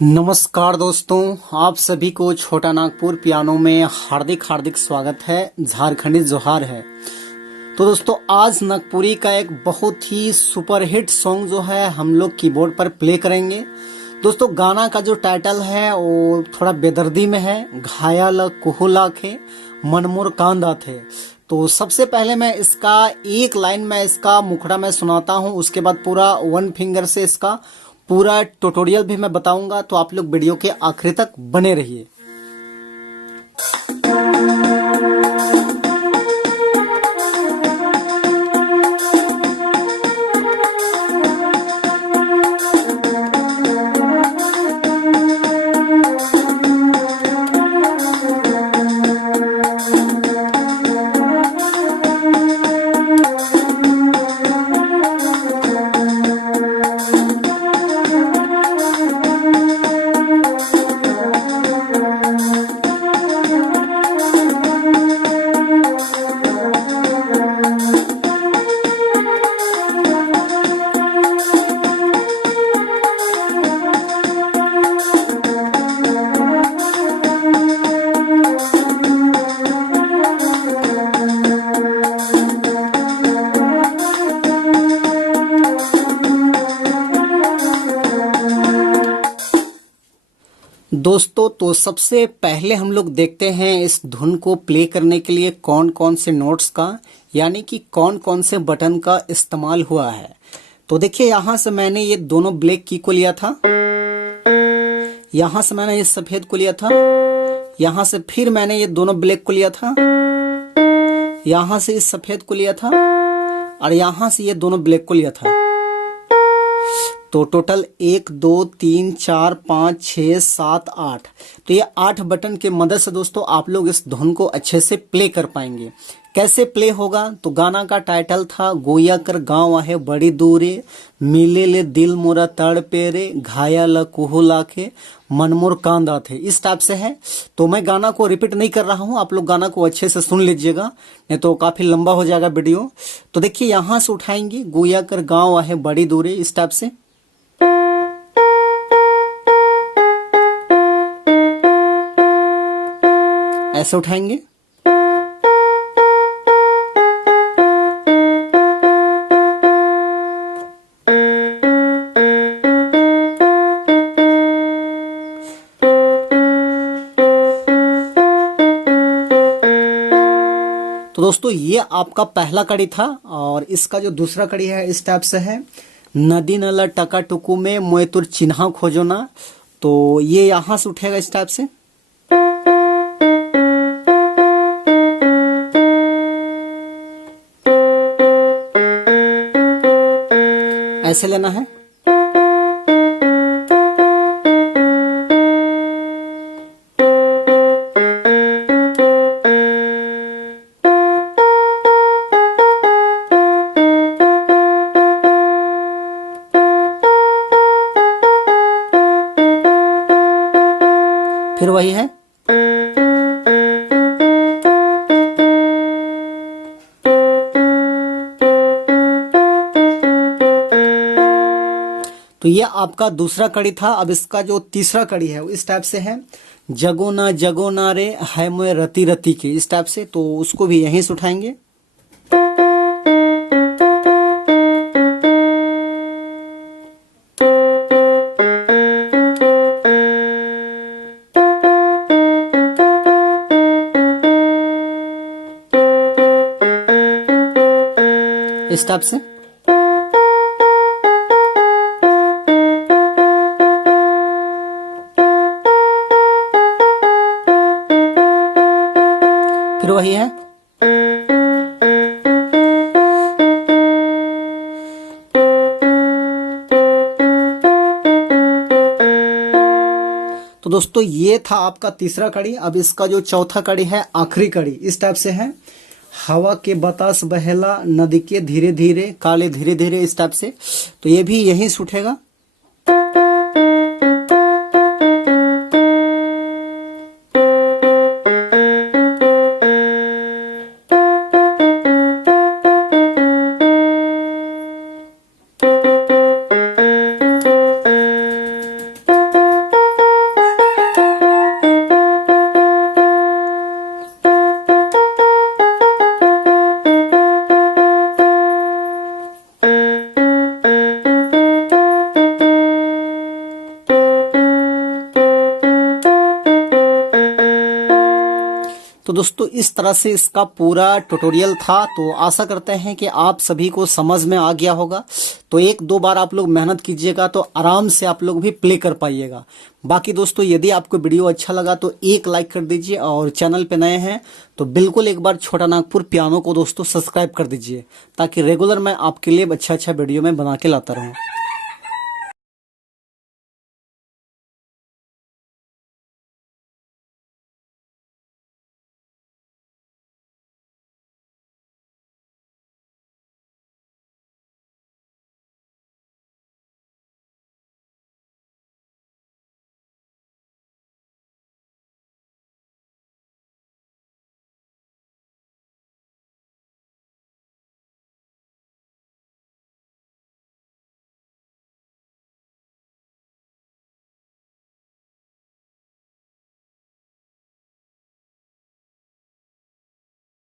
नमस्कार दोस्तों, आप सभी को छोटा नागपुर पियानो में हार्दिक हार्दिक स्वागत है। झारखंडी जोहार है। तो दोस्तों, आज नागपुरी का एक बहुत ही सुपरहिट सॉन्ग जो है हम लोग कीबोर्ड पर प्ले करेंगे। दोस्तों, गाना का जो टाइटल है वो थोड़ा बेदर्दी में है, घायल कुहुला खे मनमोर कांदा थे। तो सबसे पहले मैं इसका एक लाइन में इसका मुखड़ा में सुनाता हूँ, उसके बाद पूरा वन फिंगर से इसका पूरा ट्यूटोरियल भी मैं बताऊंगा। तो आप लोग वीडियो के आखिर तक बने रहिए। दोस्तों, तो सबसे पहले हम लोग देखते हैं इस धुन को प्ले करने के लिए कौन कौन से नोट्स का यानी कि कौन कौन से बटन का इस्तेमाल हुआ है। तो देखिए, यहां से मैंने ये दोनों ब्लैक की को लिया था, यहां से मैंने ये सफेद को लिया था, यहां से फिर मैंने ये दोनों ब्लैक को लिया था, यहां से इस सफेद को लिया था और यहां से ये दोनों ब्लैक को लिया था। तो टोटल 1 2 3 4 5 6 7 8। तो ये 8 बटन के मदद से दोस्तों आप लोग इस धुन को अच्छे से प्ले कर पाएंगे। कैसे प्ले होगा? तो गाना का टाइटल था गोया कर गाँव आहे बड़ी दूरे, मिले ले दिल मोरा तड़ पे रे, घायल कुहुला के मनमोर कांदा थे। इस टाइप से है। तो मैं गाना को रिपीट नहीं कर रहा हूँ, आप लोग गाना को अच्छे से सुन लीजिएगा, नहीं तो काफी लंबा हो जाएगा वीडियो। तो देखिए, यहां से उठाएंगे गोया कर गाँव आहे बड़ी दूरे, इस टाइप से। ऐसे उठाएंगे। तो दोस्तों, ये आपका पहला कड़ी था और इसका जो दूसरा कड़ी है इस टाइप से है, नदी नला टका टुकू में मोए तुर चिन्हा खोजो ना। तो ये यहां से उठेगा इस टाइप से। ऐसे लेना है। फिर वही है। तो ये आपका दूसरा कड़ी था। अब इसका जो तीसरा कड़ी है वो इस टाइप से है, जगो ना रे है मोए रति रति के, इस टाइप से। तो उसको भी यहीं से उठाएंगे। इस टाइप से। फिर वही है। तो दोस्तों, ये था आपका तीसरा कड़ी। अब इसका जो चौथा कड़ी है, आखिरी कड़ी, इस टाइप से है, हवा के बतास बहेला नदी के धीरे धीरे काले धीरे धीरे, इस टाइप से। तो ये भी यहीं से उठेगा। तो दोस्तों इस तरह से इसका पूरा ट्यूटोरियल था। तो आशा करते हैं कि आप सभी को समझ में आ गया होगा। तो एक दो बार आप लोग मेहनत कीजिएगा तो आराम से आप लोग भी प्ले कर पाइएगा। बाकी दोस्तों यदि आपको वीडियो अच्छा लगा तो एक लाइक कर दीजिए, और चैनल पे नए हैं तो बिल्कुल एक बार छोटा नागपुर पियानो को दोस्तों सब्सक्राइब कर दीजिए, ताकि रेगुलर मैं आपके लिए अच्छा अच्छा वीडियो में बना के लाता रहूँ।